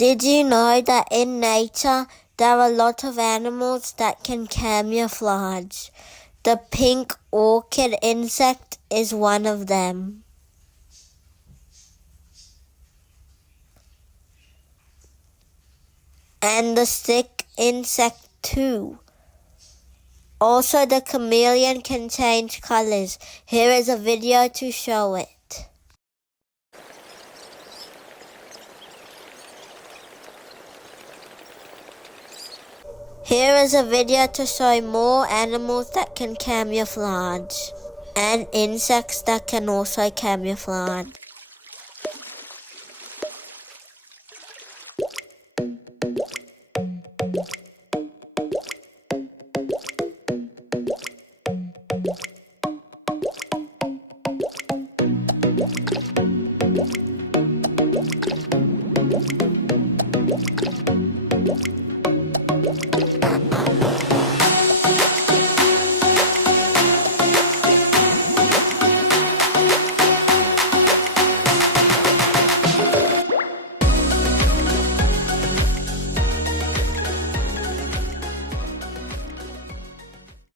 Did you know that in nature there are a lot of animals that can camouflage? The pink orchid insect is one of them. And the stick insect too. Also, the chameleon can change colors. Here is a video to show it. Here is a video to show more animals that can camouflage and insects that can also camouflage.